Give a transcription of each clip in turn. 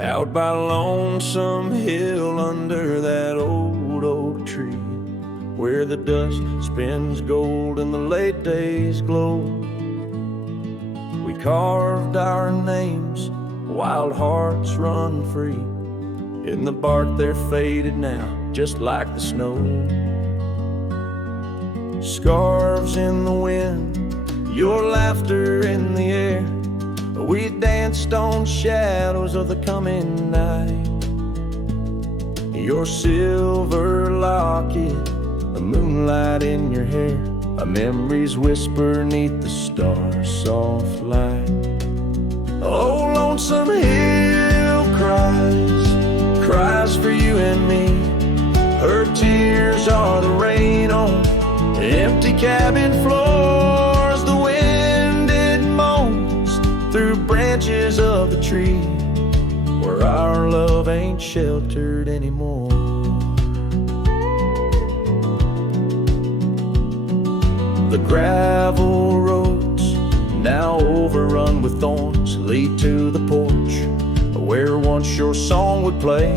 Out by Lonesome Hill under that old oak tree, where the dust spins gold and the late days glow, we carved our names, wild hearts run free. In the bark they're faded now, just like the snow. Scarves in the wind, your laughter in the air. We danced on shadows of the coming night. Your silver locket, the moonlight in your hair, a memory's whisper neath the stars' soft light. Oh, Lonesome Hill cries for you and me. Her tears are the rain on empty cabin floors. The wind, it moans through branches of the tree, where our love ain't sheltered anymore. The gravel roads, now overrun with thorns, lead to the porch where once your song would play.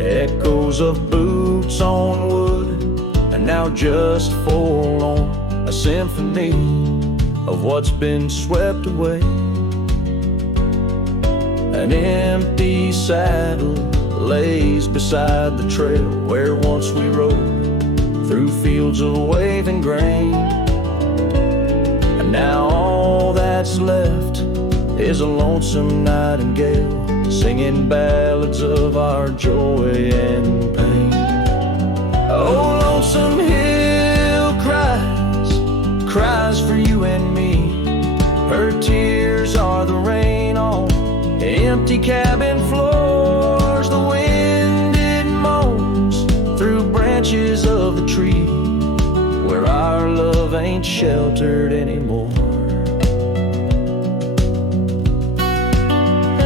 Echoes of boots on wood, and now just forlorn, a symphony of what's been swept away. An empty saddle lays beside the trail where once we rode through fields of waving grain. And now all that's left is a lonesome nightingale singing ballads of our joy and pain. Oh, Lonesome Hill cries for you and me. Her tears are the rain on empty cabin floors. The wind, it moans through branches of the tree, where our love ain't sheltered anymore.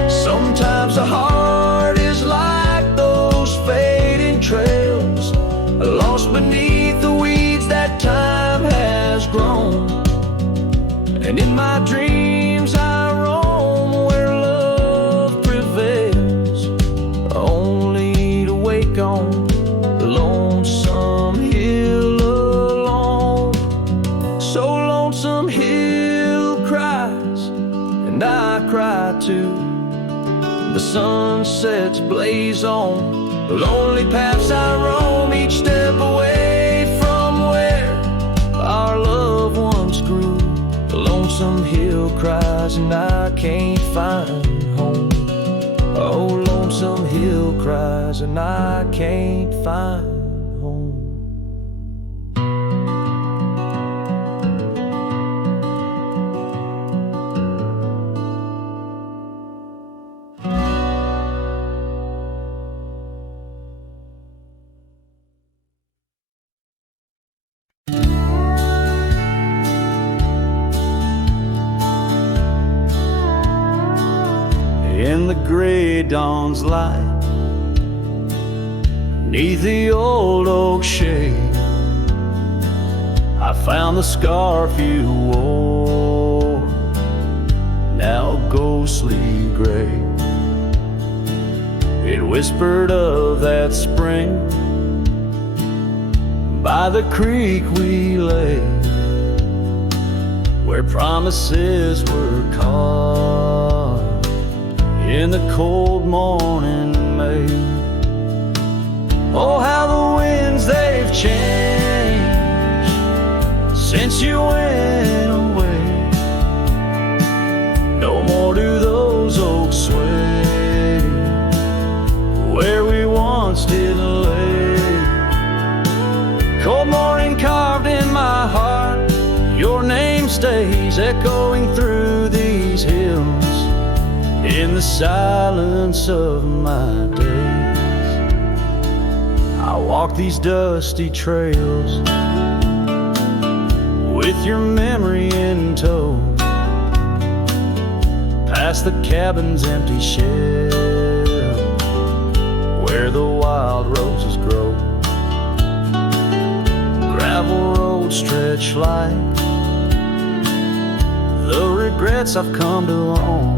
Sometimes a heart is like those fading trails, lost beneath the weeds that time has grown. And in my dreams I roam where love prevails, only to wake on Lonesome Hill alone. So Lonesome Hill cries, and I cry too. The sunsets blaze on the lonely paths I roam, each step away from where our love once grew. The Lonesome Hill cries and I can't find home. Oh, Lonesome Hill cries and I can't find home. In the gray dawn's light, 'neath the old oak shade, I found the scarf you wore, now ghostly gray. It whispered of that spring by the creek we lay, where promises were carved in the cold morning May. Oh, how the winds they've changed since you went away. No more do those oaks sway where we once did lay. Cold morning carved in my heart, your name stays echoing through these hills in the silence of my days. I walk these dusty trails with your memory in tow, past the cabin's empty shell where the wild roses grow. Gravel roads stretch like the regrets I've come to own.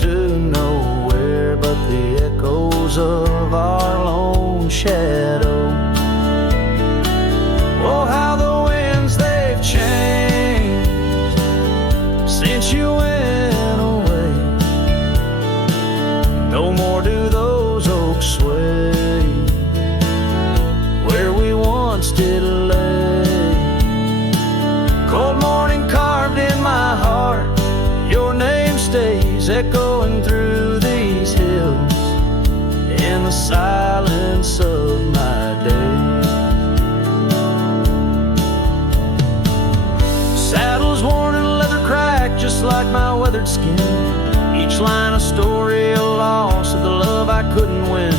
to nowhere but the echoes of our lone shadow. Oh, how the winds they've changed since you went away. No more do those oaks sway where we once did lay. Cold morning carved in my heart, your name stays echoing through these hills in the silence of my days. Saddles worn and leather cracked just like my weathered skin. Each line a story, a loss of the love I couldn't win.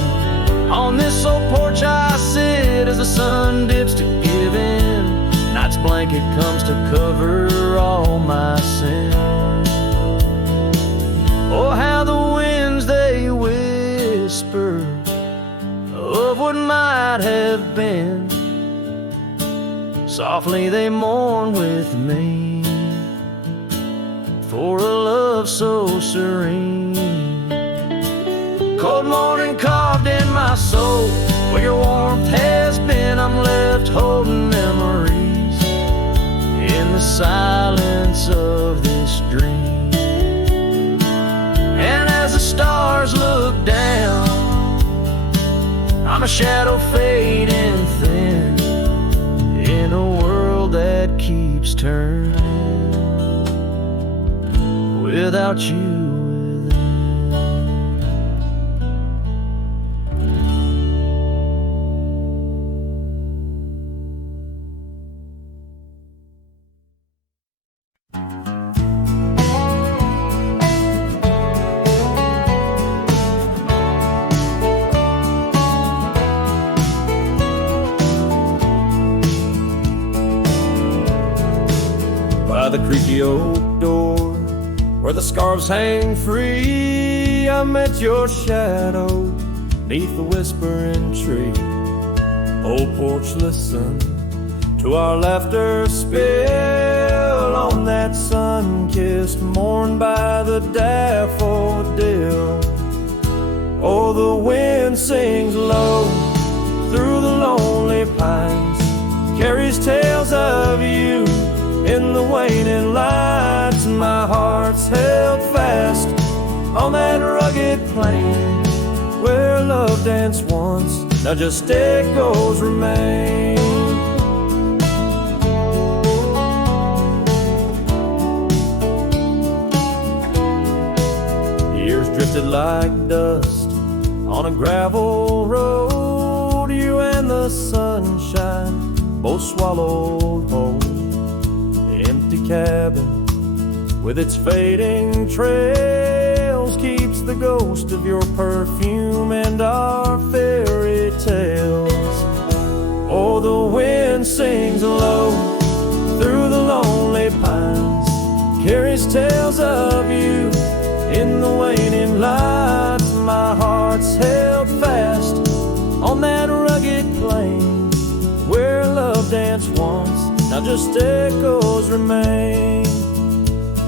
On this old porch I sit as the sun dips to give in. Night's blanket comes to cover all my sin. Oh, how the winds they whisper of what might have been. Softly they mourn with me for a love so serene. Cold morning carved in my soul, where your warmth has been. I'm left holding memories in the silence of this dream. And as the stars look down, I'm a shadow fading thin in a world that keeps turning without you within. By the creaky oak door where the scarves hang free, I met your shadow neath the whispering tree. Old porch, listen to our laughter spill on that sun-kissed morn by the daffodil. Oh, the wind sings low through the lonely pines, carries tales of you in the waning lights. My heart's held fast on that rugged plain where love danced once, now just echoes remain. Years drifted like dust on a gravel road, you and the sunshine both swallowed whole. Empty cabin with its fading trails keeps the ghost of your perfume and our fairy tales. Oh, the wind sings low through the lonely pines, carries tales of you in the waning lights. My heart's held fast on that rugged plain where love danced once, now just echoes remain.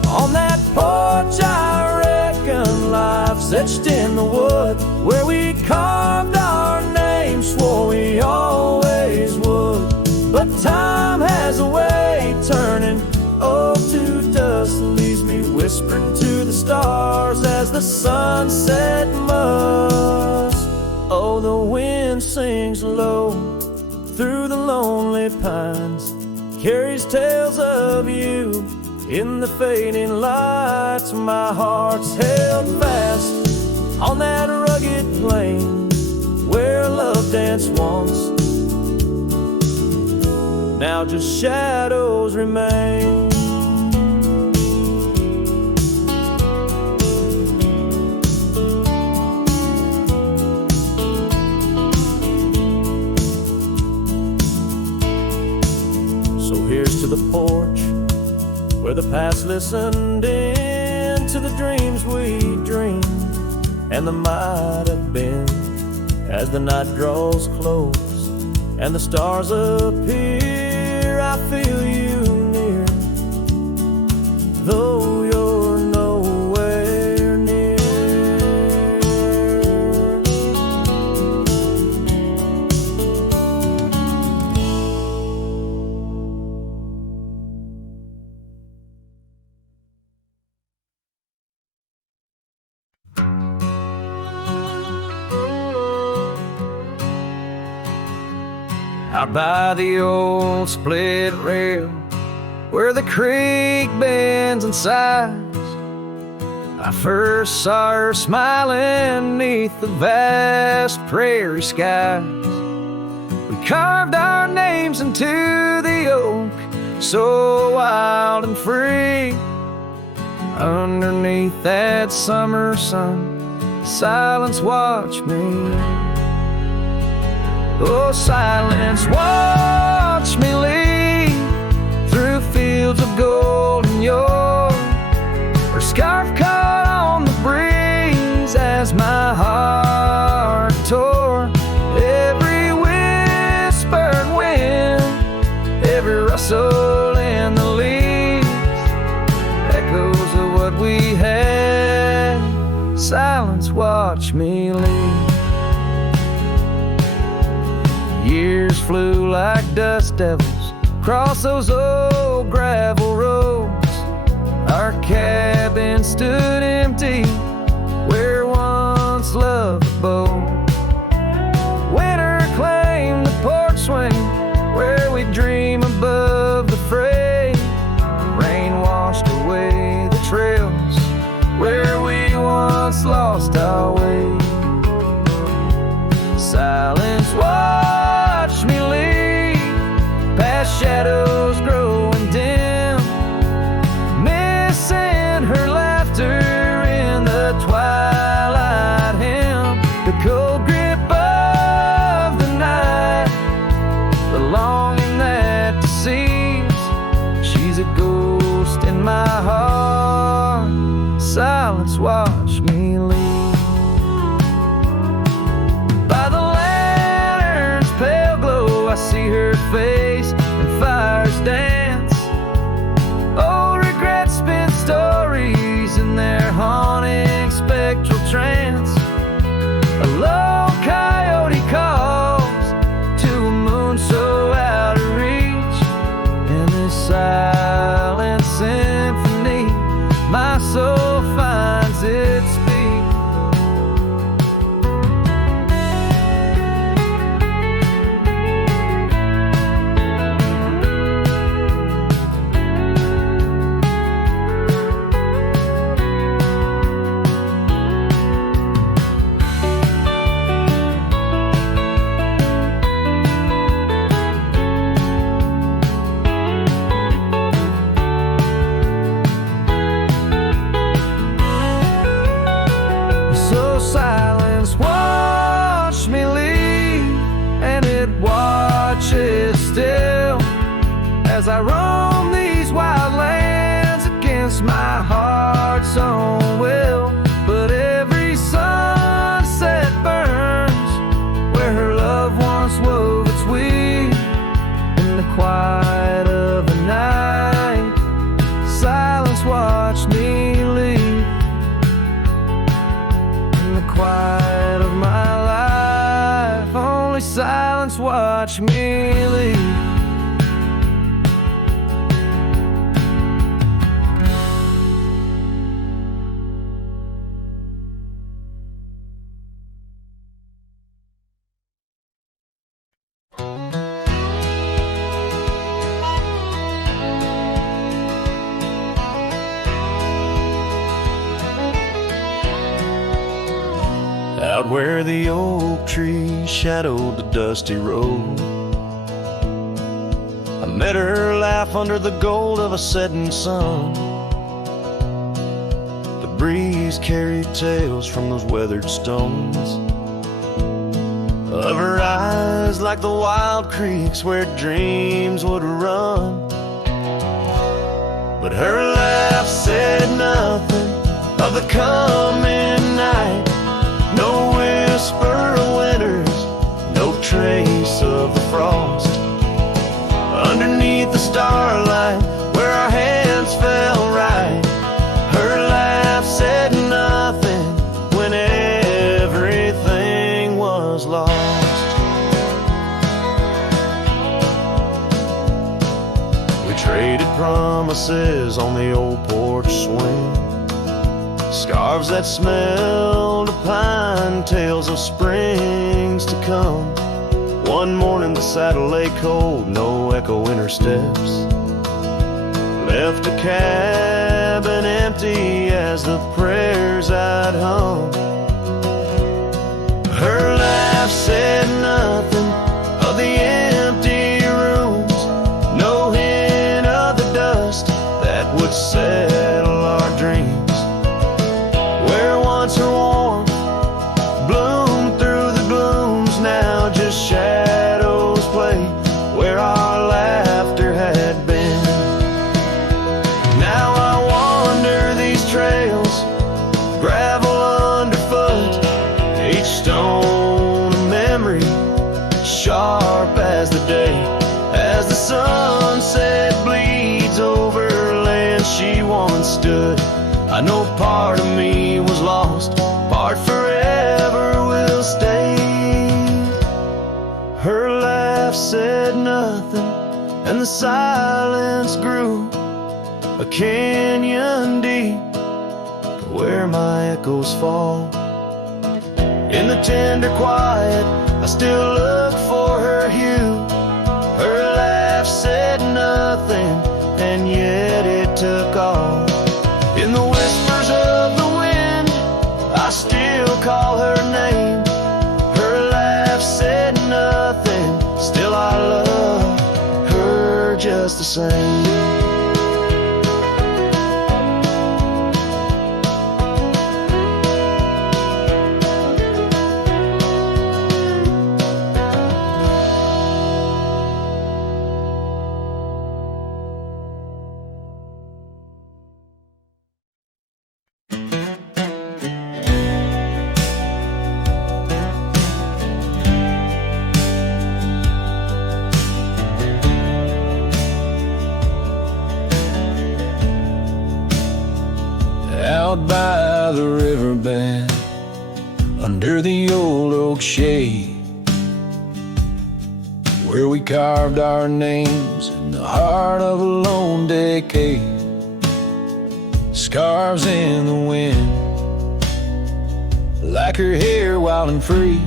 On that porch I reckon life's etched in the wood where we carved our names, swore we always would. But time has a way turning oh to dust, leaves me whispering to the stars as the sunset must. Oh, the wind sings low through the lonely pines, carries tales of you in the fading lights. My heart's held fast on that rugged plain where love danced once, now just shadows remain. So here's to the porch where the past listened in to the dreams we dreamed and the might have been. As the night draws close and the stars appear, I feel you near, though you're nowhere near. out by the old split rail where the creek bends and sighs. I first saw her smiling neath the vast prairie skies. We carved our names into the oak, so wild and free. Underneath that summer sun, silence watched me. Oh, silence watched me lead through fields of golden yore. Her scarf caught on the breeze as my heart tore. Every whispered wind, every rustle in the leaves, echoes of what we had. Silence watched me lead. Years flew like dust devils across those old gravel roads. Our cabin stood empty where once love abode. Winter claimed the porch swing where we dream above the fray. Rain washed away the trails where we once lost our way. Silence watched me lead past shadows growing dim, missing her laughter in the twilight hymn. The cold grip of the night, the longing that deceives. She's a ghost in my heart. Silence watched me lead. By the lantern's pale glow, I see her face and fires dance. Old regrets spin stories in their haunting spectral trance. A lone coyote calls to a moon so out of reach. In this silent symphony, my soul finds its speech. So silence watched me lead, and it watches still as I roam these wild lands against my heart's own will. But every sunset burns where her love once wove its weave. In the quiet of the night, silence watched me lead. In the quiet of my life, only silence watched me lead. Out where the oak tree shadowed the dusty road, I met her laugh under the gold of a setting sun. The breeze carried tales from those weathered stones, of her eyes like the wild creeks where dreams would run. But her laugh said nothing of the coming night. No whisper of winters, no trace of the frost. Underneath the starlight, where our hands fell right, her laugh said nothing when everything was lost. We traded promises on the old porch swing, scarves that smelled of pine, tales of springs to come. One morning the saddle lay cold, no echo in her steps. Left a cabin empty as the prayers I'd hung. Her laugh said nothing of the empty rooms, no hint of the dust that would settle our dreams. Where once her warmth bloomed through the glooms, now just shadows play where our laughter had been. Now I wander these trails, gravel underfoot, each stone a memory, sharp as the day. As the sunset bleeds over land she once stood, I know part of me was lost, part forever will stay. Her laugh said nothing, and the silence grew a canyon deep where my echoes fall. In the tender quiet, I still look for her hue. Her laugh said nothing, and yet it took all. In the whispers of the wind, I still call her name. Her laugh said nothing, still I love her just the same. Out by the riverbed, under the old oak shade, where we carved our names in the heart of a lone decade. Scarves in the wind, like her hair wild and free.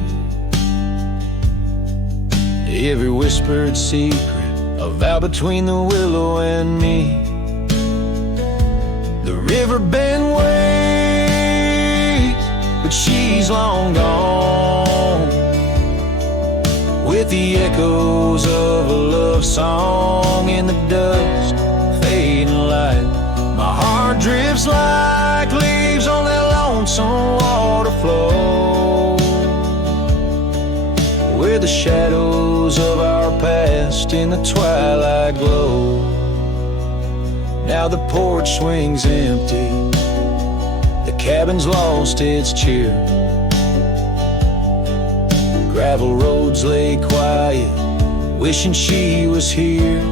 Every whispered secret, a vow between the willow and me. The river bend waits, but she's long gone, with the echoes of a love song in the dust, fading light. My heart drifts like leaves on that lonesome water flow, where the shadows of our past in the twilight glow. Now the porch swings empty, the cabin's lost its cheer. Gravel roads lay quiet, wishing she was here.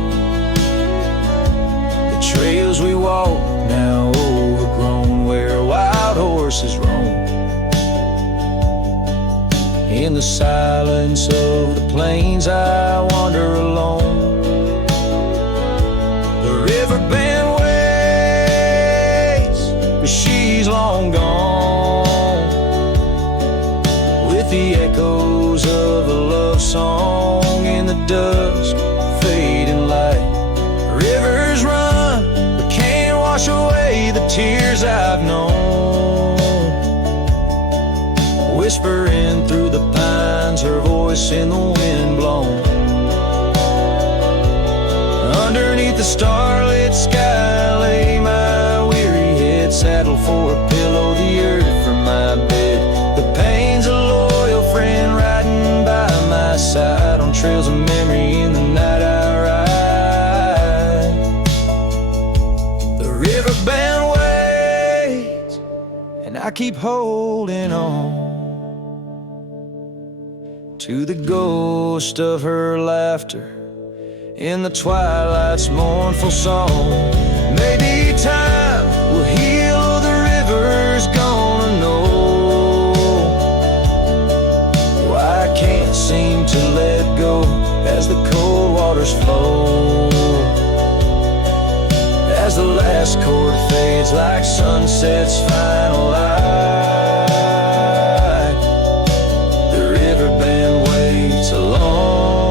The trails we walk now overgrown, where wild horses roam. In the silence of the plains I wander alone. The river bend waits, but she's long gone, with the echoes of a love song in the dusk, fading light. Rivers run, but can't wash away the tears I've known. Whispering through the pines, her voice in the wind blown. Underneath the starlit sky lay my weary head, saddled for a pillow, the earth for my bed. The pain's a loyal friend riding by my side, on trails of memory in the night I ride. The river bend waits, and I keep holding on to the ghost of her laughter in the twilight's mournful song. Maybe time will heal, the river's gonna know why I can't seem to let go as the cold waters flow. As the last chord fades like sunset's final light, the river bend waits alone.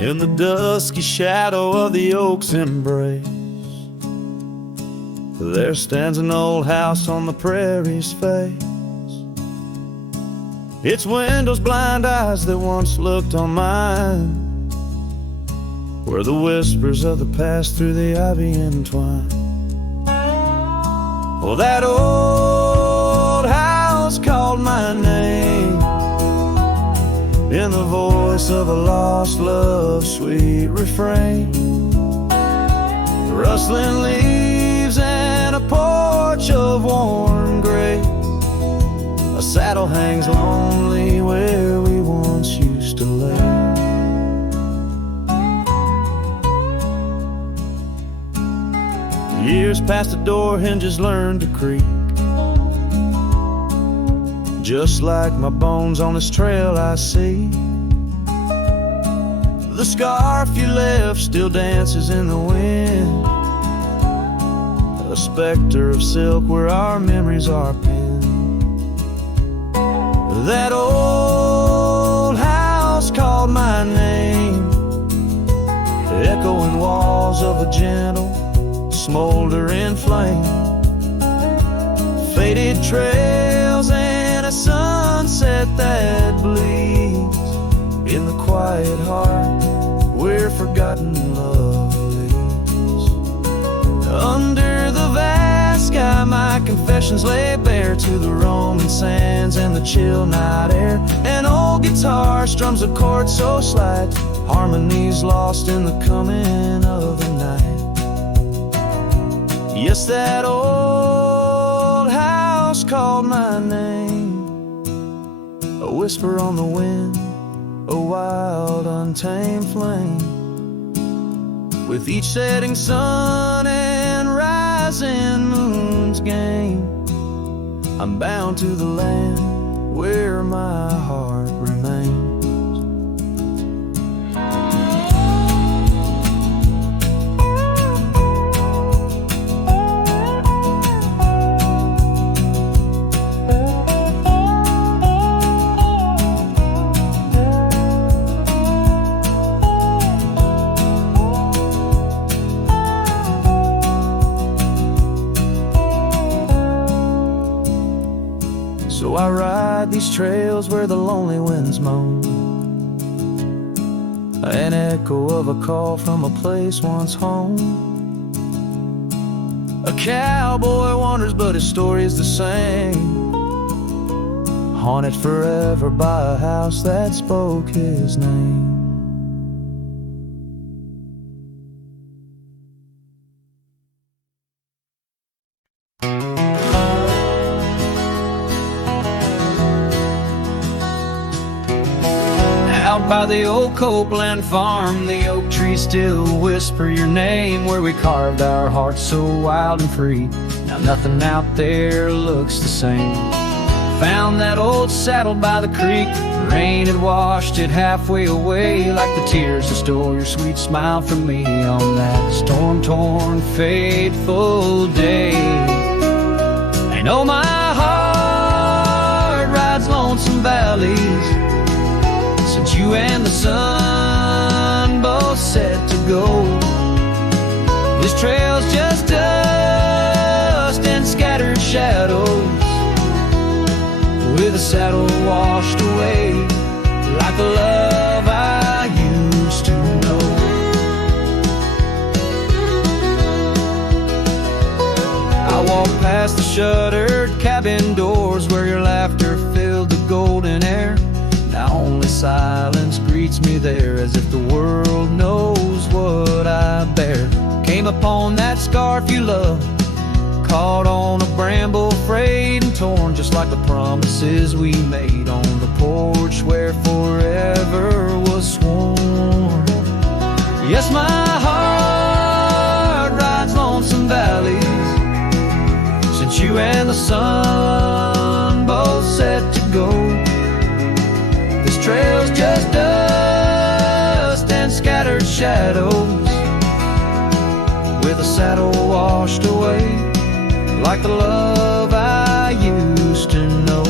in the dusky shadow of the oak's embrace. There stands an old house on the prairie's face. Its windows blind eyes that once looked on mine, where the whispers of the past through the ivy entwine. Oh, that old house called my name in the voice of a lost love's sweet refrain. Rustling leaves and a porch of worn gray. A saddle hangs lonely where we once used to lay. Years past the door hinges learned to creak. Just like my bones on this trail I see. The scarf you left still dances in the wind, a specter of silk where our memories are pinned. That old house called my name, echoing walls of a gentle, smoldering flame. Faded trails and a sunset that bleeds in the quiet heart where forgotten love leads. Under the vast sky my confessions lay bare to the Roman sands and the chill night air. An old guitar strums a chord so slight, harmonies lost in the coming of the night. Yes, that old house called my name, a whisper on the wind, a wild untamed flame. With each setting sun and rising moon's game, I'm bound to the land where my heart remains. So I ride these trails where the lonely winds moan, an echo of a call from a place once home. A cowboy wanders but his story is the same, haunted forever by a house that spoke his name. By the old Copeland farm, the oak trees still whisper your name, where we carved our hearts so wild and free. Now nothing out there looks the same. Found that old saddle by the creek, rain had washed it halfway away, like the tears that stole your sweet smile from me on that storm-torn, fateful day. And oh, my heart rides lonesome valleys since you and the sun both set to go. This trail's just dust and scattered shadows, with a saddle washed away, like the love I used to know. I walk past the shuttered cabin doors where your laughter filled the golden air. Now only silence greets me there, as if the world knows what I bear. Came upon that scarf you loved, caught on a bramble, frayed and torn, just like the promises we made on the porch where forever was sworn. Yes, my heart rides lonesome valleys since you and the sun both set to go. This trail's just dust and scattered shadows, with a saddle washed away, like the love I used to know.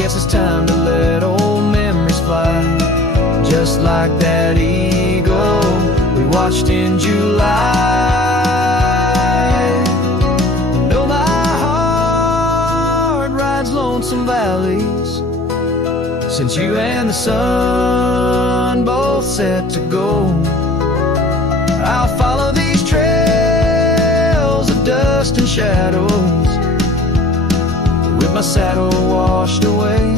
Guess it's time to let old memories fly. Just like that eagle we watched in July. No, my heart rides lonesome valleys since you and the sun both set to go. I'll follow these trails of dust and shadows, with my saddle washed away,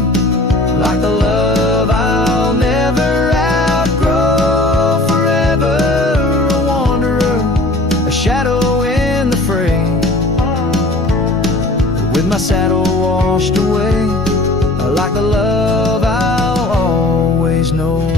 like the love I'll never outgrow. Forever a wanderer, a shadow in the fray, with my saddle washed away, like the love I'll always know.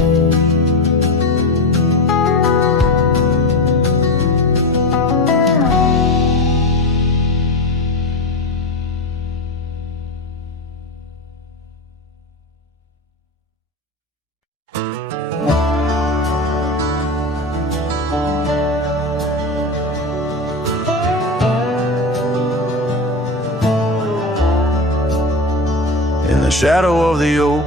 Shadow of the oak,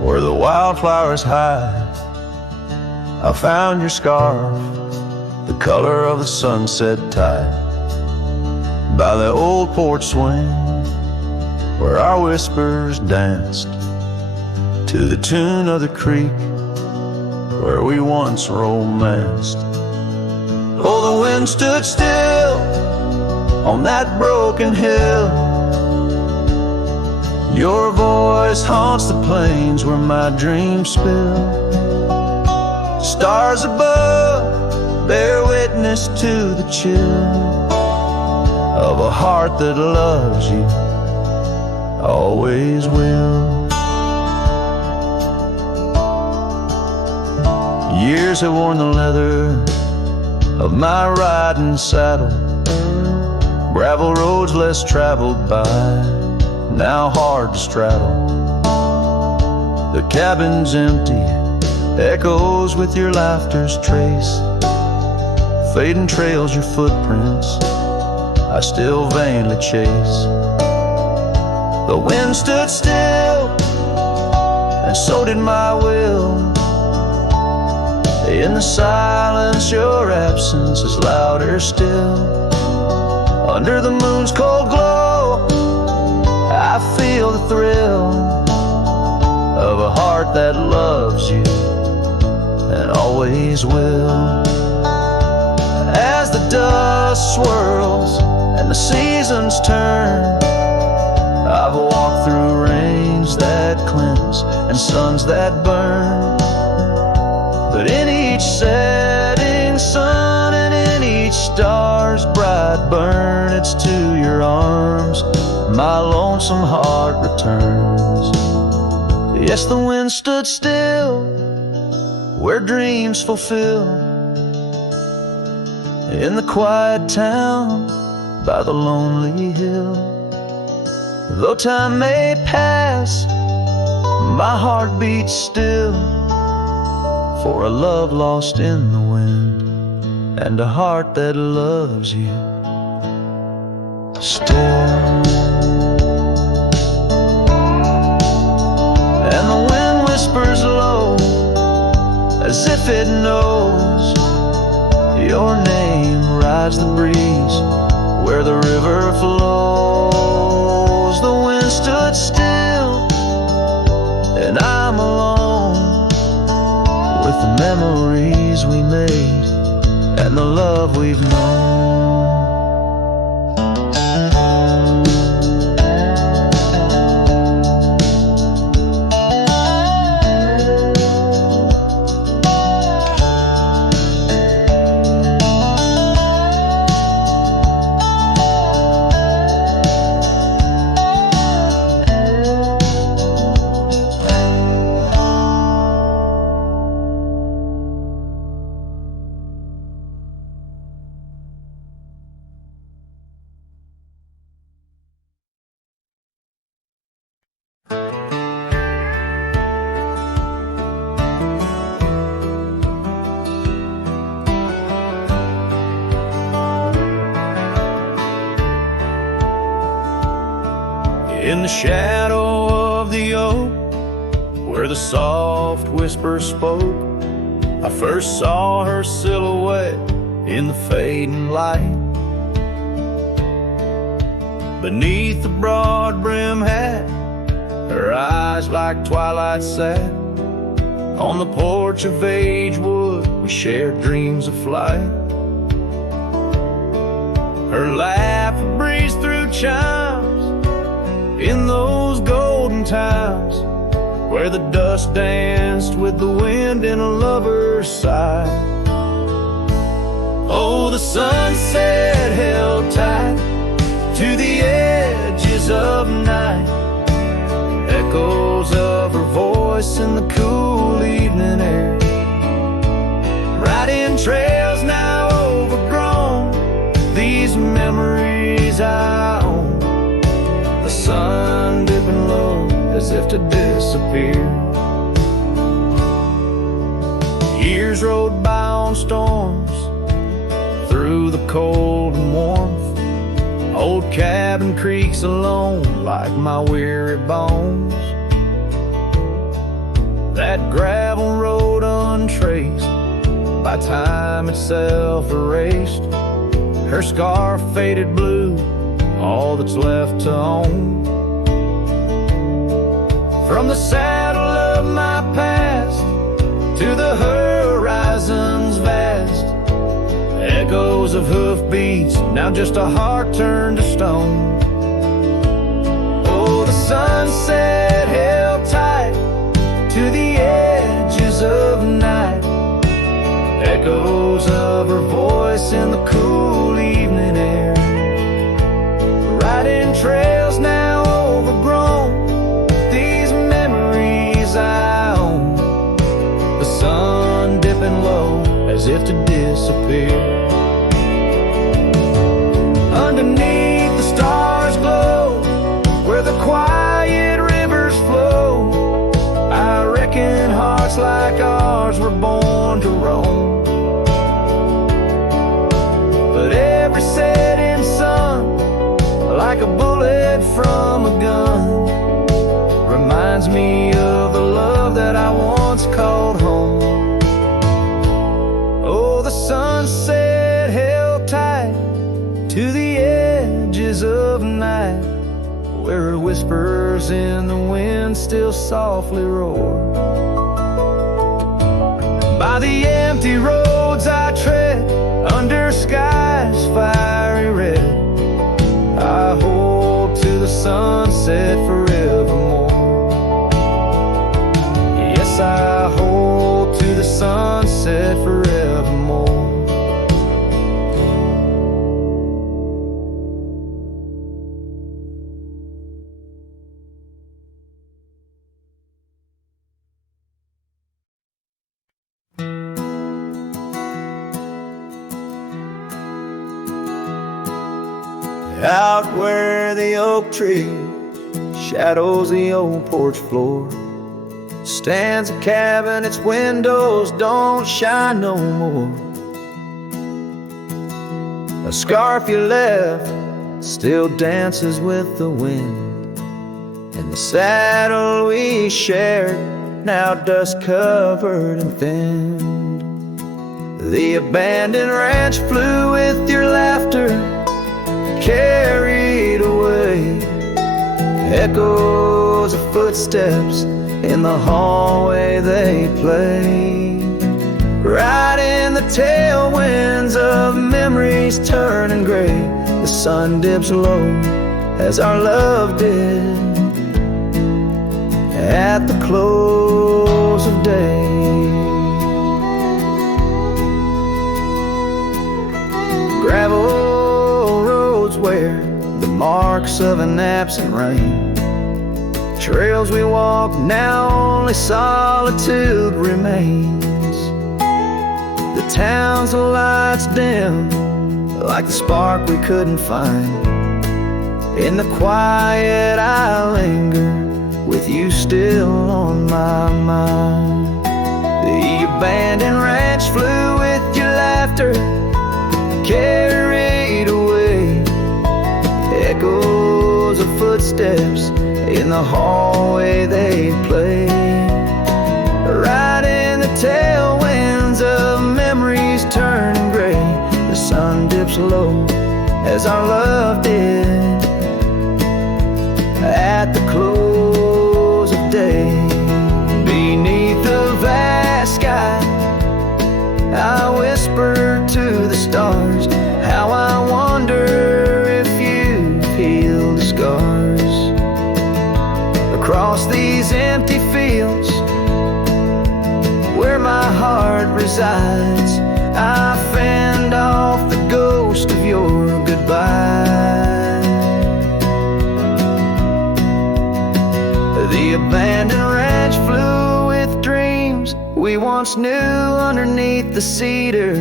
where the wildflowers hide, I found your scarf, the color of the sunset tide, by the old porch swing, where our whispers danced, to the tune of the creek, where we once romanced. Oh, the wind stood still on that broken hill. Your voice haunts the plains where my dreams spill. Stars above bear witness to the chill of a heart that loves you, always will. Years have worn the leather of my riding saddle, gravel roads less traveled by, now hard to straddle. The cabin's empty, echoes with your laughter's trace, fading trails your footprints I still vainly chase. The wind stood still, and so did my will. In the silence your absence is louder still. Under the moon's cold glow I feel the thrill of a heart that loves you and always will. As the dust swirls and the seasons turn, I've walked through rains that cleanse and suns that burn, but in each setting sun and in each star's bright burn, it's to your arms my lonesome heart returns. Yes, the wind stood still where dreams fulfill, in the quiet town by the lonely hill. Though time may pass, my heart beats still, for a love lost in the wind and a heart that loves you still. And the wind whispers low, as if it knows your name rides the breeze where the river flows. The wind stood still, and I'm alone with the memories we made and the love we've known. In the shadow the soft whisper spoke. I first saw her silhouette in the fading light. Beneath the broad brim hat, her eyes like twilight sat. On the porch of Agewood, we shared dreams of flight. Her laugh would breeze through chimes in those golden times, where the dust danced with the wind in a lover's sigh. Oh, the sunset held tight to the edges of night, echoes of her voice in the cool evening air. Riding trails now overgrown, these memories I own. The sun dipping low as if to disappear. Years rode by on storms, through the cold and warmth. Old cabin creaks alone like my weary bones. That gravel road untraced, by time itself erased. Her scarf faded blue, all that's left to own. From the saddle of my past to the horizon's vast, echoes of hoofbeats, now just a heart turned to stone. Oh, the sunset held tight to the edges of night, echoes of her voice in the cool evening air. Riding trails now overgrown, these memories I own. The sun dipping low as if to disappear. Underneath the stars glow, where the quiet rivers flow, I reckon hearts like ours were born to roam. But every setting sun, like a bullet from a gun, reminds me of the love that I once called home. Oh, the sunset held tight to the edges of night, where her whispers in the wind still softly roar. By the empty roads I tread, under skies fiery red, I hold to the sunset forevermore. Yes, I hold to the sunset forevermore. Out where the oak tree shadows the old porch floor, stands a cabin, its windows don't shine no more. A scarf you left still dances with the wind, and the saddle we shared, now dust covered and thinned. The abandoned ranch flew with your laughter, carried away. Echoes of footsteps in the hallway they play. Right in the tailwinds of memories turning gray, the sun dips low as our love did at the close of day. Gravel roads where the marks of an absent rain, trails we walk, now only solitude remains. The town's lights dim, like the spark we couldn't find. In the quiet I linger, with you still on my mind. The abandoned ranch flew with your laughter, carried away. Echoes of footsteps in the hallway they play. tailwinds of memories turn gray. The sun dips low as our love did at the close of day. Beneath the vast sky, I whisper to the stars how I wonder if you've healed the scars. Across these empty fields where my heart resides, I fend off the ghost of your goodbye. The abandoned ranch flew with dreams we once knew underneath the cedar.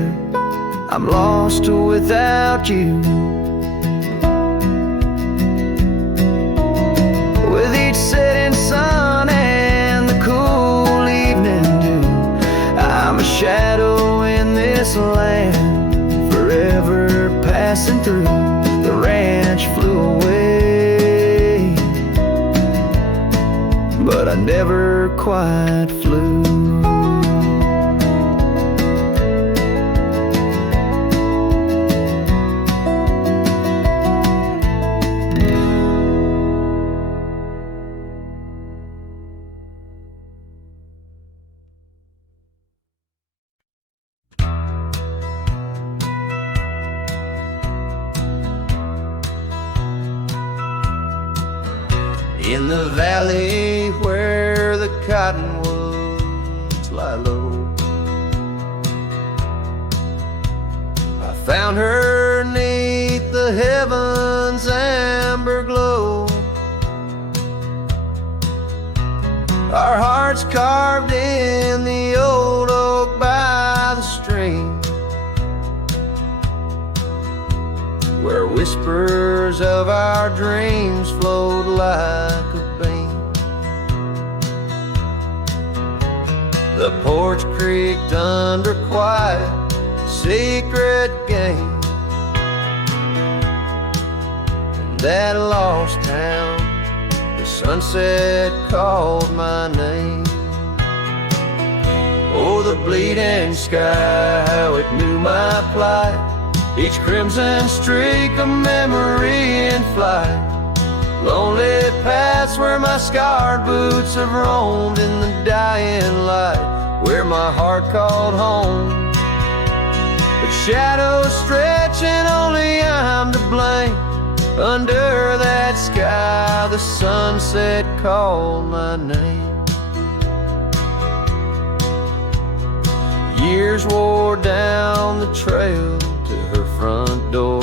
I'm lost without you. With each setting sun and the cool evening dew, I'm a shadow in this land, forever passing through. The ranch flew away, but I never quite flew. In the valley where the cottonwoods lie low, I found her 'neath the heavens' amber glow. Our hearts carved in the old oak by the stream, where whispers of our dreams flowed like a beam. The porch creaked under quiet, secret game. In that lost town, the sunset called my name. Oh, the bleeding sky, how it knew my plight. Each crimson streak a memory in flight. Lonely paths where my scarred boots have roamed in the dying light, where my heart called home. But shadows stretch and only I'm to blame. Under that sky, the sunset called my name. Years wore down the trail to her front door.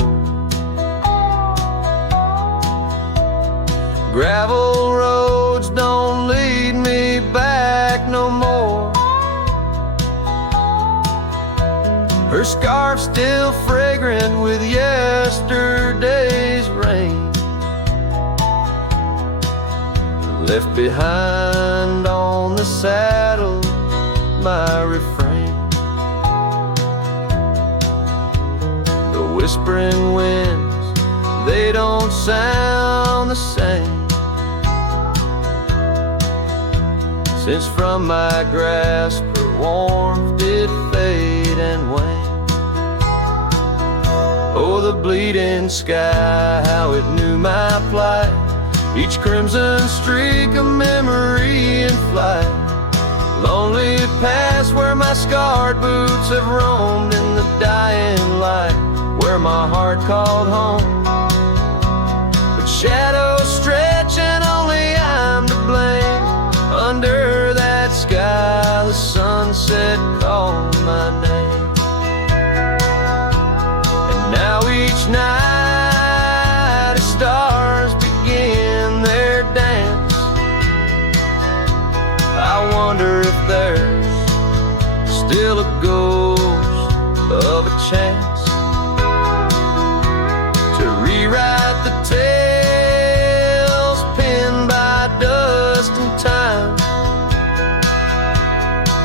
Gravel roads don't lead me back no more. Her scarf still fragrant with yesterday's rain, left behind on the saddle my refrain. The whispering winds, they don't sound the same, since from my grasp her warmth did fade and wane. Oh, the bleeding sky, how it knew my plight. Each crimson streak a memory in flight. Lonely paths where my scarred boots have roamed in the dying light, where my heart called home. But shadows stretch and only I'm to blame. Under that sky, the sunset called my name. And now each night as stars begin their dance, I wonder if there's still a ghost of a chance to rewrite the tales pinned by dust and time,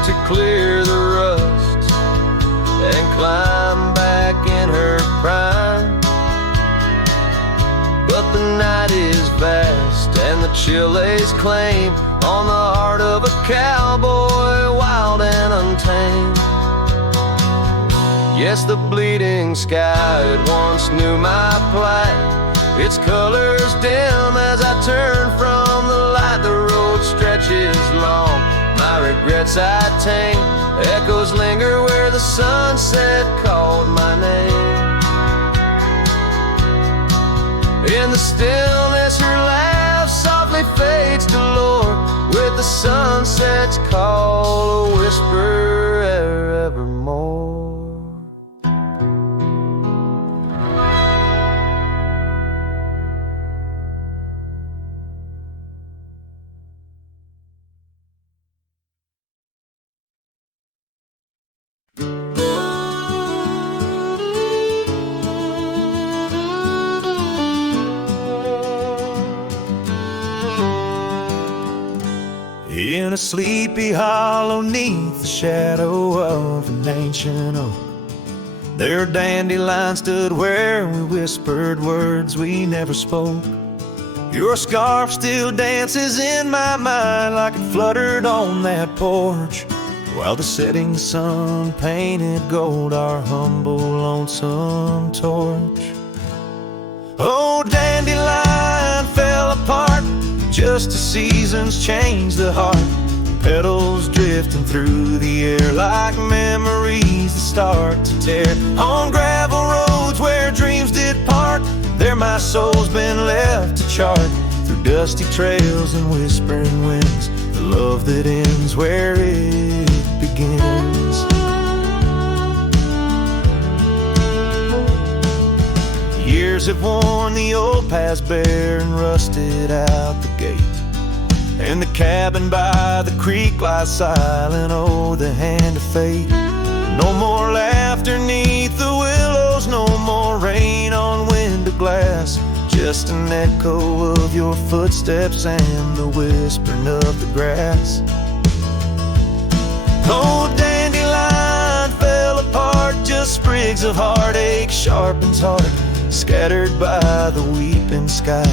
to clear the rust and climb back in her prime. But the night is vast and the chill lays claim on the heart of a cowboy, wild and untamed. Yes, the bleeding sky, it once knew my plight. Its colors dim as I turn from the light. The road stretches long, my regrets I tame. Echoes linger where the sunset called my name. In the stillness her laugh softly fades to lore, with the sunset's call a whisper evermore. In a sleepy hollow 'neath the shadow of an ancient oak, their dandelion stood where we whispered words we never spoke. Your scarf still dances in my mind like it fluttered on that porch, while the setting sun painted gold our humble lonesome torch. Oh, dandelion fell apart just as seasons change the heart. Petals drifting through the air like memories that start to tear. On gravel roads where dreams did part, there my soul's been left to chart. Through dusty trails and whispering winds, the love that ends where it begins. Years have worn the old paths bare and rusted out the gate, and the cabin by the creek lies silent, oh, the hand of fate. No more laughter 'neath the willows, no more rain on window glass, just an echo of your footsteps and the whispering of the grass. Oh, dandelion fell apart, just sprigs of heartache sharpens heart, scattered by the weeping sky,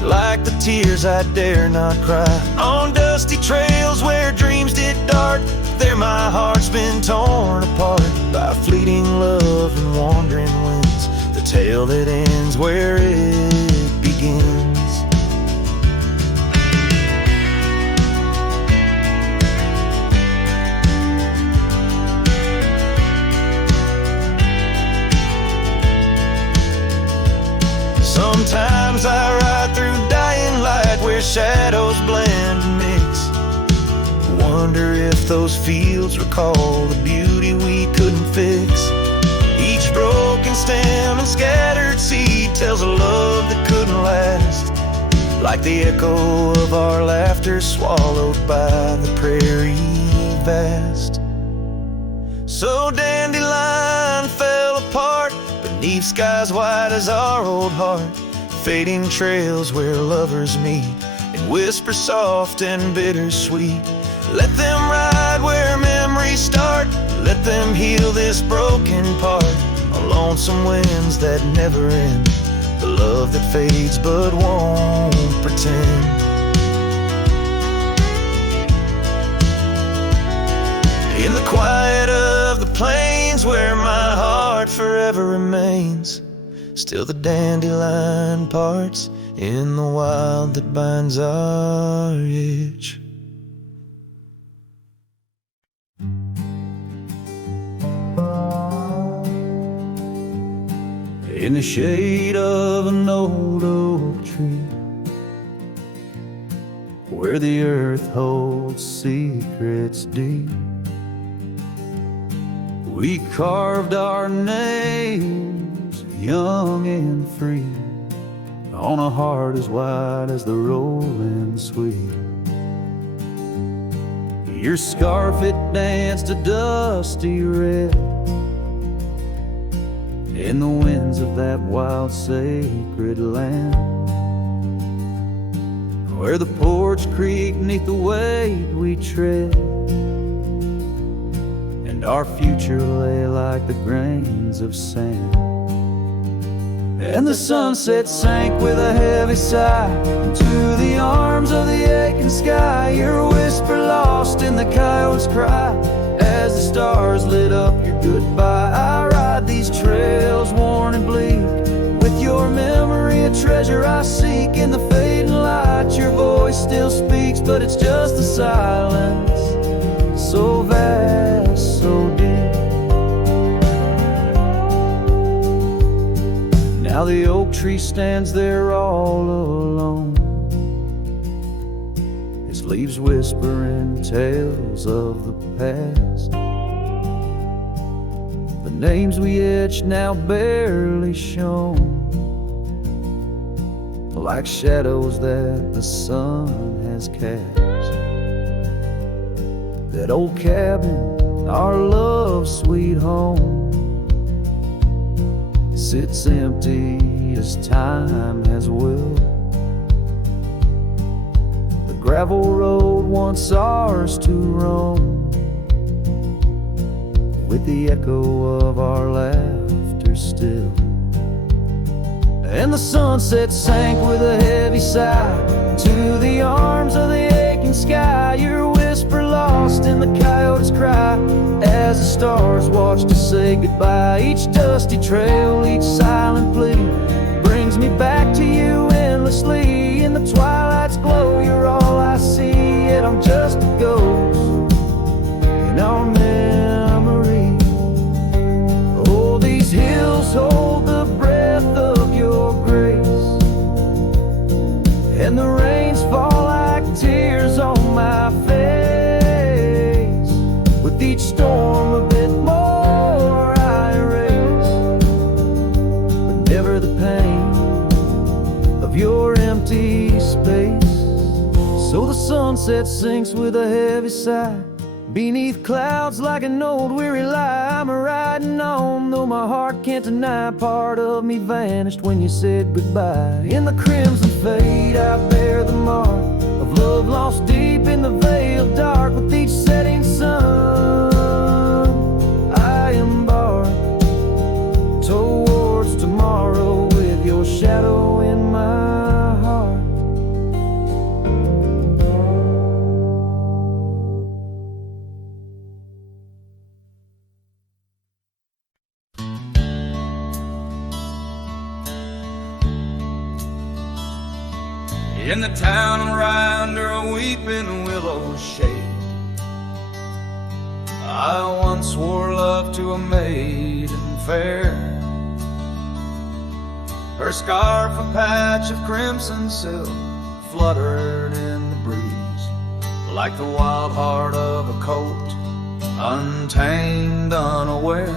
like the tears I dare not cry. On dusty trails where dreams did dart, there my heart's been torn apart by fleeting love and wandering winds, the tale that ends where it begins. Sometimes I ride through dying light where shadows blend and mix. Wonder if those fields recall the beauty we couldn't fix. Each broken stem and scattered seed tells a love that couldn't last, like the echo of our laughter swallowed by the prairie vast. So dandelion fell apart beneath skies white as our old heart, fading trails where lovers meet and whisper soft and bittersweet. Let them ride where memories start, let them heal this broken part, on lonesome winds that never end, the love that fades but won't pretend. In the quiet of the plains where my heart forever remains, still the dandelion parts in the wild that binds our itch. In the shade of an old oak tree, where the earth holds secrets deep, we carved our names, young and free, on a heart as wide as the rolling sweet. Your scarf, it danced a dusty red in the winds of that wild sacred land, where the porch creaked neath the weight we tread, and our future lay like the grains of sand. And the sunset sank with a heavy sigh into the arms of the aching sky, your whisper lost in the coyote's cry as the stars lit up your goodbye. I ride these trails worn and bleak. With your memory a treasure I seek. In the fading light your voice still speaks, but it's just a silence so vast, so deep. Now the oak tree stands there all alone, its leaves whispering tales of the past. The names we etched now barely shown, like shadows that the sun has cast. That old cabin, our love's sweet home, sits empty as time has willed. The gravel road once ours to roam, with the echo of our laughter still. And the sunset sank with a heavy sigh to the arms of the aching sky. Your whisper lost in the coyote's cry as the stars watched us say goodbye. Each dusty trail, each silent plea brings me back to you endlessly. In the twilight's glow you're all I see, yet I'm just a ghost in our memory. Oh, these hills hold the breath of your grace, and the rains fall like tears on my face. With each storm a bit more I erase, but never the pain of your empty space. So the sunset sinks with a heavy sigh beneath clouds like an old weary lie. I'm riding on, though my heart can't deny. Part of me vanished when you said goodbye. In the crimson fade I bear the mark of love lost deep in the veil dark. With each setting sun I embark towards tomorrow with your shadow in my heart. In the town around under a weeping willow shade, I once swore love to a maiden fair. Her scarf a patch of crimson silk fluttered in the breeze, like the wild heart of a colt, untamed, unaware,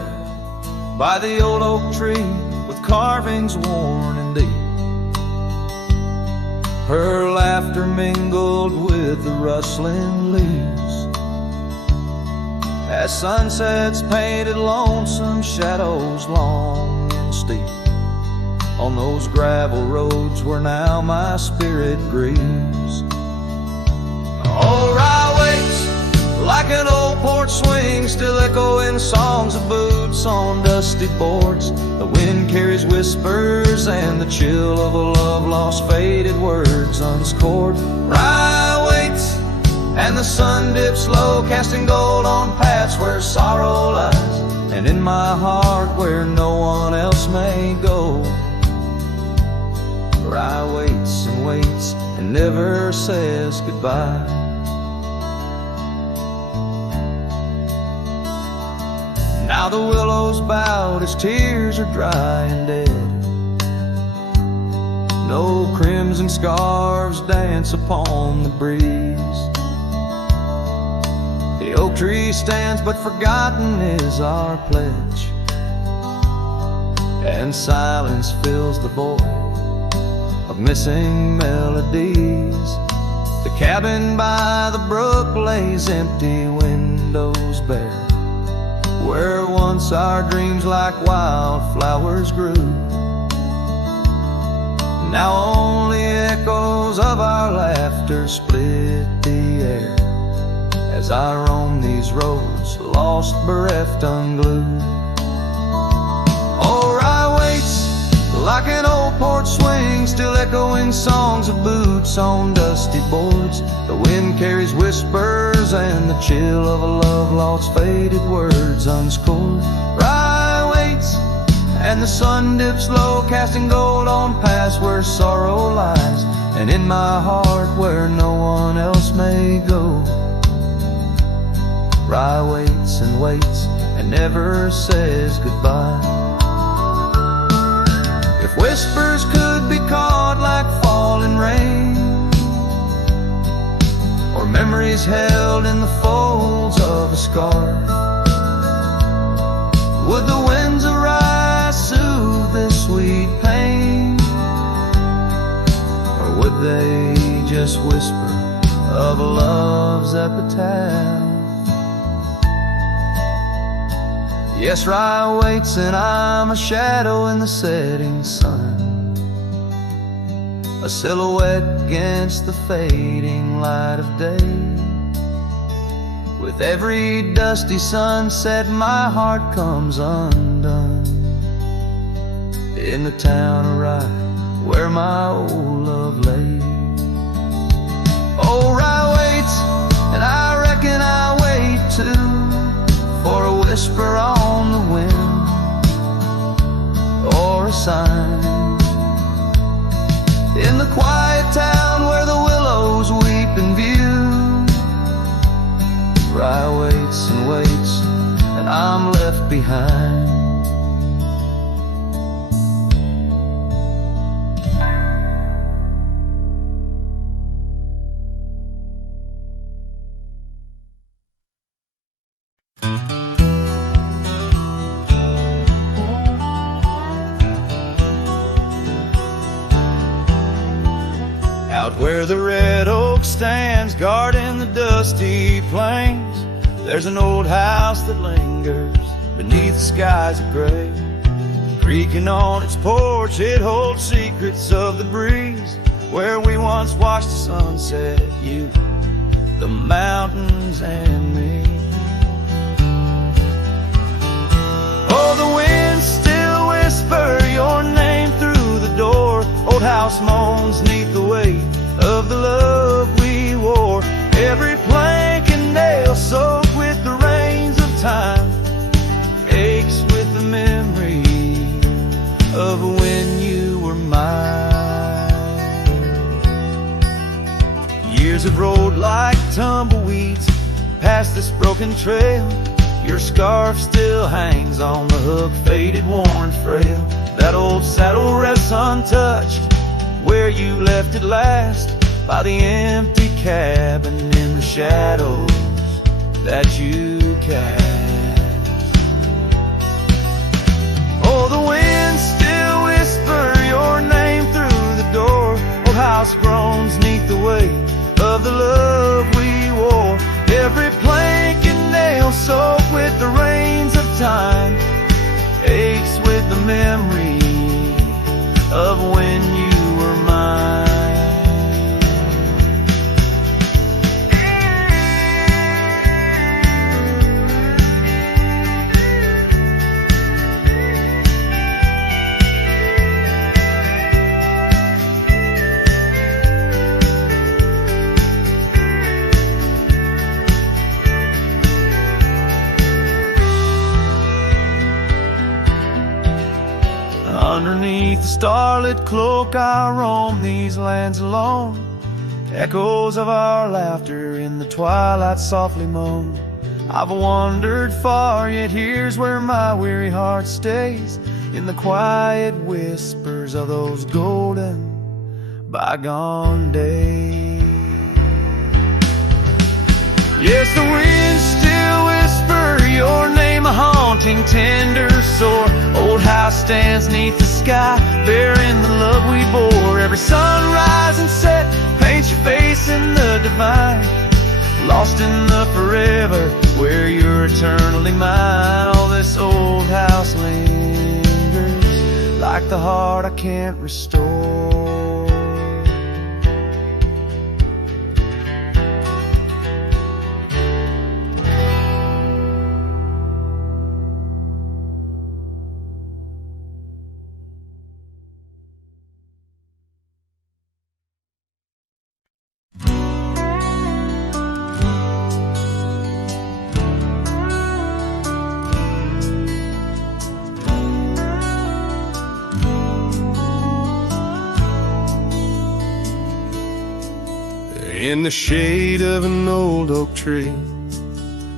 by the old oak tree with carvings worn and deep. Her laughter mingled with the rustling leaves as sunsets painted lonesome shadows long and steep on those gravel roads where now my spirit grieves. Oh, Rye waits like an old porch swing, still echoing songs of boots on dusty boards. The wind carries whispers and the chill of a love lost, faded words unscored. Rye waits and the sun dips low, casting gold on paths where sorrow lies, and in my heart where no one else may go. Rye waits and never says goodbye. Now the willows bowed as tears are dry and dead. No crimson scarves dance upon the breeze. The oak tree stands, but forgotten is our pledge, and silence fills the void of missing melodies. The cabin by the brook lays empty, windows bare, where once our dreams like wildflowers grew. Now only echoes of our laughter split the air as I roam these roads, lost, bereft, unglued. Oh, Rye waits like an old porch swing, still echoing songs of boots on dusty boards. The wind carries whispers and the chill of a love lost, faded words unscored. Rye waits and the sun dips low, casting gold on paths where sorrow lies, and in my heart where no one else may go. Rye waits and waits and never says goodbye. If whispers could be caught like falling rain, or memories held in the folds of a scarf, would the winds arise soothe this sweet pain, or would they just whisper of a love's epitaph? Yes, rye waits and I'm a shadow in the setting sun, a silhouette against the fading light of day. With every dusty sunset my heart comes undone, in the town of Rye where my old love lay. Oh, Rye waits, and I reckon I wait too, for a whisper on the wind, or a sign in the quiet town where the willows weep in view. Rye waits and waits, and I'm left behind. Out where the red oak stands guarding the dusty plains, there's an old house that lingers beneath the skies of gray. Creaking on its porch, it holds secrets of the breeze, where we once watched the sunset, you, the mountains, and me. Oh, the winds still whisper your name through the door. Old house moans neath the weight of the love we wore. Every plank and nail soaked with the rains of time aches with the memory of when you were mine. Years have rolled like tumbleweeds past this broken trail. Your scarf still hangs on the hook, faded, worn, frail. That old saddle rests untouched where you left it last, by the empty cabin in the shadows that you cast. Oh, the winds still whisper your name through the door. Old house groans neath the weight of the love we wore. Every plank and nail soaked with the rains of time aches with the memory of when you were mine. Underneath the starlit cloak I roam these lands alone. Echoes of our laughter in the twilight softly moan. I've wandered far, yet here's where my weary heart stays, in the quiet whispers of those golden bygone days. Yes, the winds still whisper your name, a haunting, tender, sore. Old house stands neath the sky, bearing the love we bore. Every sunrise and set paints your face in the divine, lost in the forever where you're eternally mine. All this old house lingers like the heart I can't restore. In the shade of an old oak tree,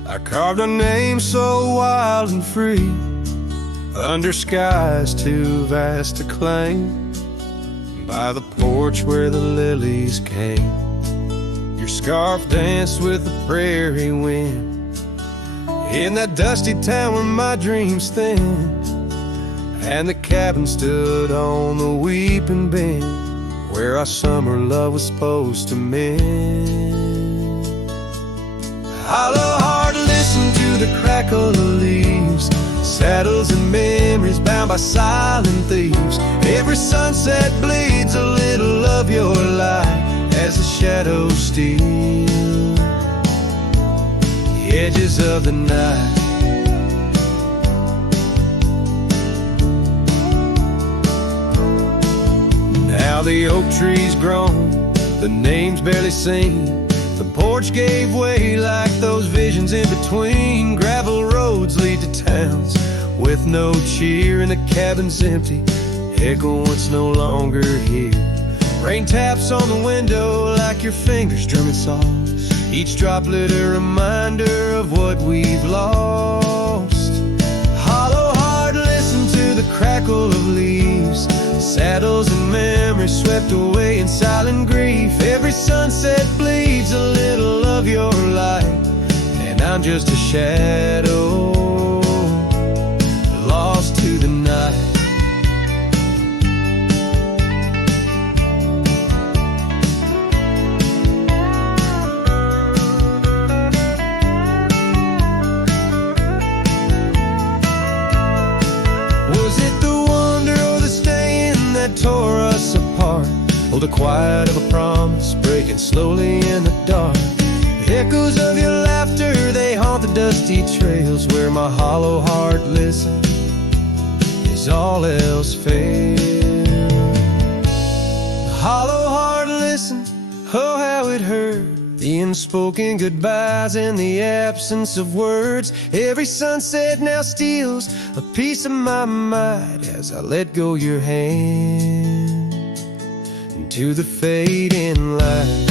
I carved a name so wild and free, under skies too vast to claim, by the porch where the lilies came. Your scarf danced with the prairie wind, in that dusty town where my dreams thinned, and the cabin stood on the weeping bend, where our summer love was supposed to mend. Hollow heart, listen to the crackle of leaves, saddles and memories bound by silent thieves. Every sunset bleeds a little of your light as the shadows steal the edges of the night. Now the oak tree's grown, the name's barely seen, the porch gave way like those visions in between. Gravel roads lead to towns with no cheer, and the cabin's empty, echo what's no longer here. Rain taps on the window like your fingers drumming songs, each droplet a reminder of what we've lost. Hollow heart, listen to the crackle of leaves, saddles and memories swept away in silent grief. Every sunset bleeds a little of your light, and I'm just a shadow lost to the night. Was it the wonder or the staying that tore us apart, or the quiet of a promise breaking slowly in the dark? The echoes of your laughter, they haunt the dusty trails, where my hollow heart listens as all else fails. The hollow heart listens, oh how it hurt, the unspoken goodbyes in the absence of words. Every sunset now steals a piece of my mind as I let go your hand into the fading light.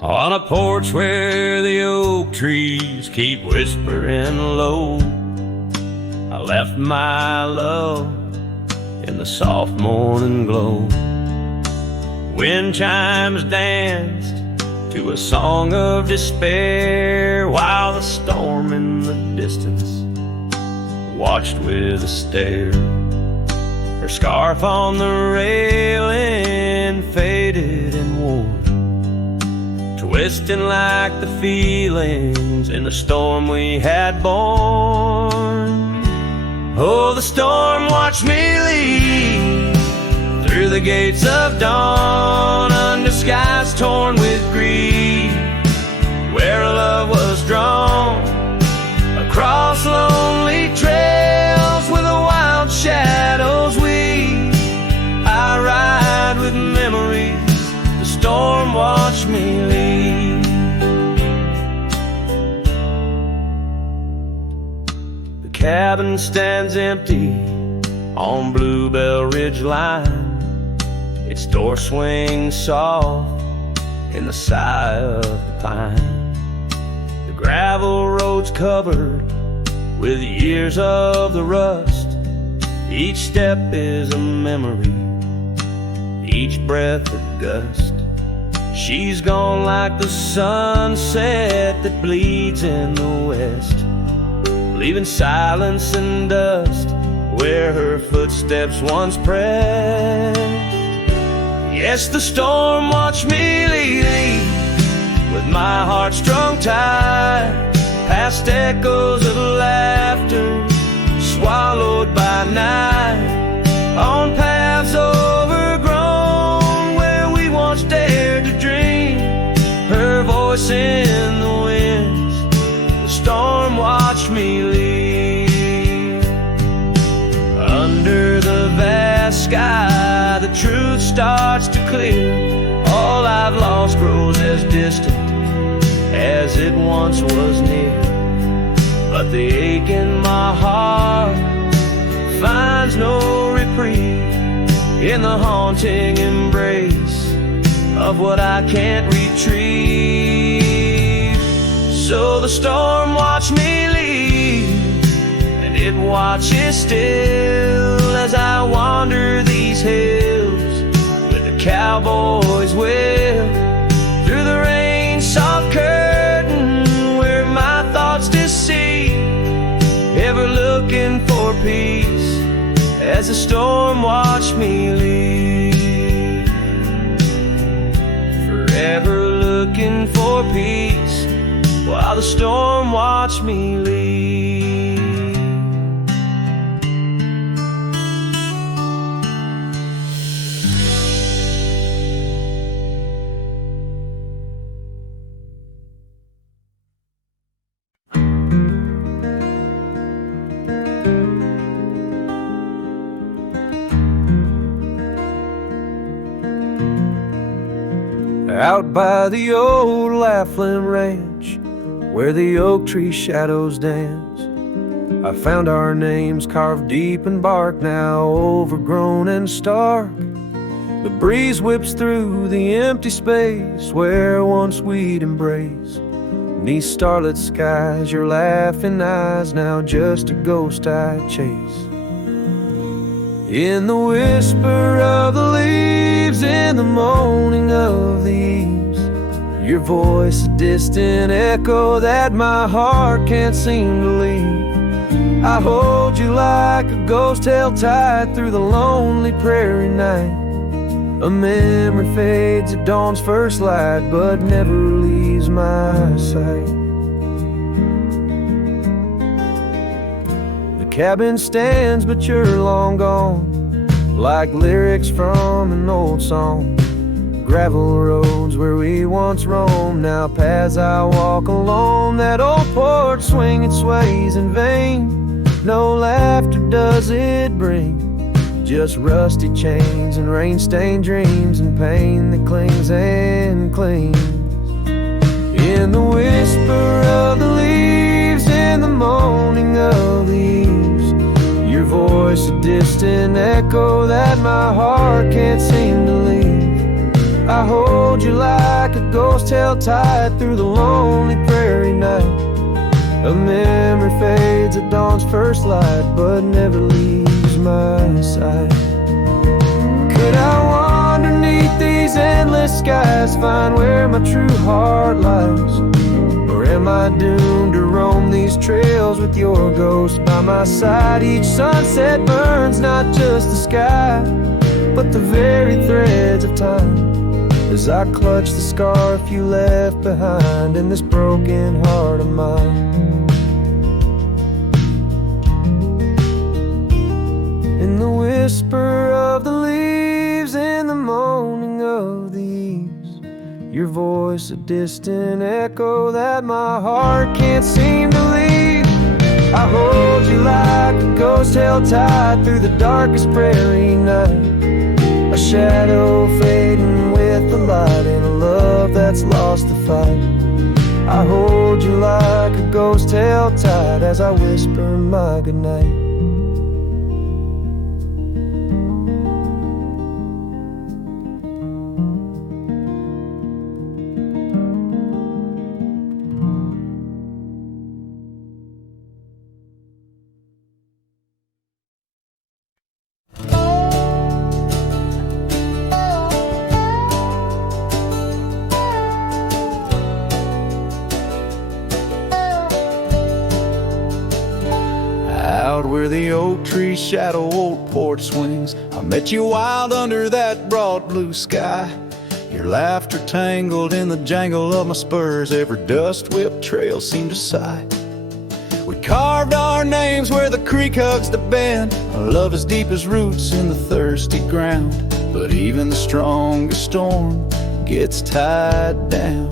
On a porch where the oak trees keep whispering low, I left my love in the soft morning glow. Wind chimes danced to a song of despair, while the storm in the distance watched with a stare. Her scarf on the railing faded and wore, twisting like the feelings in the storm we had born. Oh, the storm watched me leave through the gates of dawn, under skies torn with grief, where love was drawn, across lonely trails where the wild shadows weave. I ride with memories, the storm watched me leave. The cabin stands empty on Bluebell Ridge line, its door swings soft in the sigh of the pine. The gravel road's covered with years of the rust, each step is a memory, each breath a gust. She's gone like the sunset that bleeds in the west, leaving silence and dust where her footsteps once pressed. Yes, the storm watched me leave with my heart strung tight, past echoes of laughter swallowed by night, on paths overgrown where we once dared to dream. Her voice in the winds, the storm watched me leave. Under the vast sky, the truth starts to clear. All I've lost grows as distant as it once was near. But the ache in my heart finds no reprieve in the haunting embrace of what I can't retrieve. So the storm watched me leave, and it watches still as I wander these hills with a cowboy's will. Through the rain soft curtain where my thoughts deceive, ever looking for peace as the storm watched me leave. Forever looking for peace while the storm watched me leave. Out by the old Laughlin Ranch, where the oak tree shadows dance, I found our names carved deep in bark, now overgrown and stark. The breeze whips through the empty space where once we'd embrace. Beneath starlit skies, your laughing eyes, now just a ghost I chase. In the whisper of the leaves, in the moaning of the eaves, your voice a distant echo that my heart can't seem to leave. I hold you like a ghost held tight through the lonely prairie night. A memory fades at dawn's first light, but never leaves my sight. The cabin stands, but you're long gone, like lyrics from an old song. Gravel roads where we once roamed, now paths I walk alone. That old porch swing, it sways in vain. No laughter does it bring, just rusty chains and rain-stained dreams and pain that clings and clings. In the whisper of the leaves, in the moaning of the eaves, your voice a distant echo that my heart can't seem to leave. I hold you like a ghost held tight through the lonely prairie night. A memory fades at dawn's first light, but never leaves my sight. Could I wander beneath these endless skies, find where my true heart lies? Or am I doomed to roam these trails with your ghost by my side? Each sunset burns not just the sky, but the very threads of time, as I clutch the scarf you left behind in this broken heart of mine. In the whisper of the leaves, in the moaning of the eaves, your voice a distant echo that my heart can't seem to leave. I hold you like a ghost held tight through the darkest prairie night. A shadow fading with the light in a love that's lost the fight. I hold you like a ghost held tight as I whisper my goodnight. out where the oak tree shadow old porch swings. I met you wild under that broad blue sky. Your laughter tangled in the jangle of my spurs. Every dust-whipped trail seemed to sigh. We carved our names where the creek hugs the bend. Our love as deep as roots in the thirsty ground. But even the strongest storm gets tied down.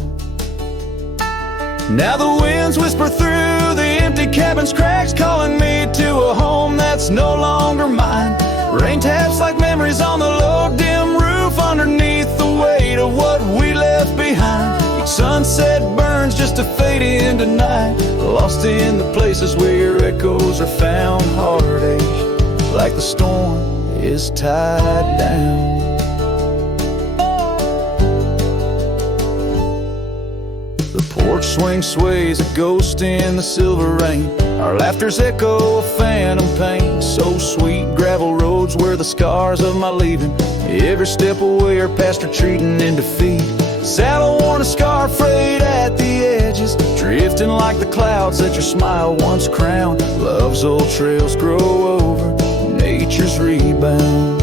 Now the winds whisper through the empty cabin's cracks, calling me to a home that's no longer mine. Rain taps like memories on the low dim roof, underneath the weight of what we left behind. Each sunset burns just to fade into night, lost in the places where echoes are found. Heartache like the storm is tied down. The porch swing sways a ghost in the silver rain. Our laughter's echo a phantom pain. So sweet, gravel roads were the scars of my leaving. Every step away are past retreating in defeat. Saddle worn, a scar frayed at the edges, drifting like the clouds that your smile once crowned. Love's old trails grow over nature's rebound.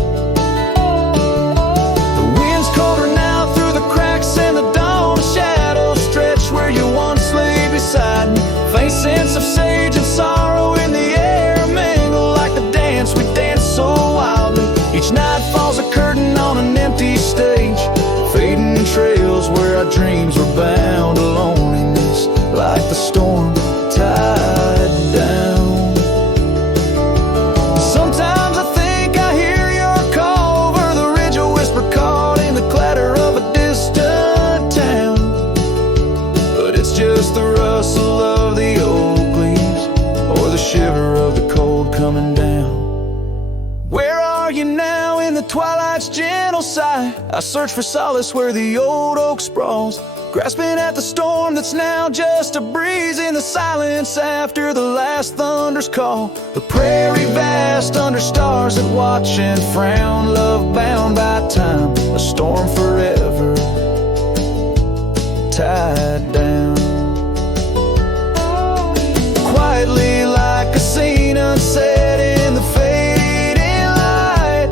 The wind's colder now through the cracks in the dawn. The shadows stretch where you once lay beside me. Faint sense of sage and sorrow in the air mingle like the dance we danced so wildly. Each night falls a curtain on an empty stage, fading trails where our dreams were bound to loneliness like the storm tied down. Sometimes I think I hear your call over the ridge, a whisper caught in the clatter of a distant town. But it's just the rustle of the oak leaves or the shiver of the cold coming down. Where are you now in the twilight's gentle sigh? I search for solace where the old oak sprawls, grasping at the storm that's now just a breeze in the silence after the last thunder's call. The prairie vast under stars that watch and frown, love bound by time, a storm forever tied down. Quietly like a scene unset in the fading light,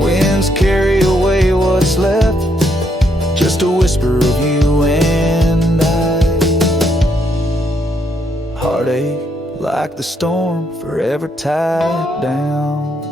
winds carry away what's left, just a whisper of you and I. Heartache like the storm forever tied down.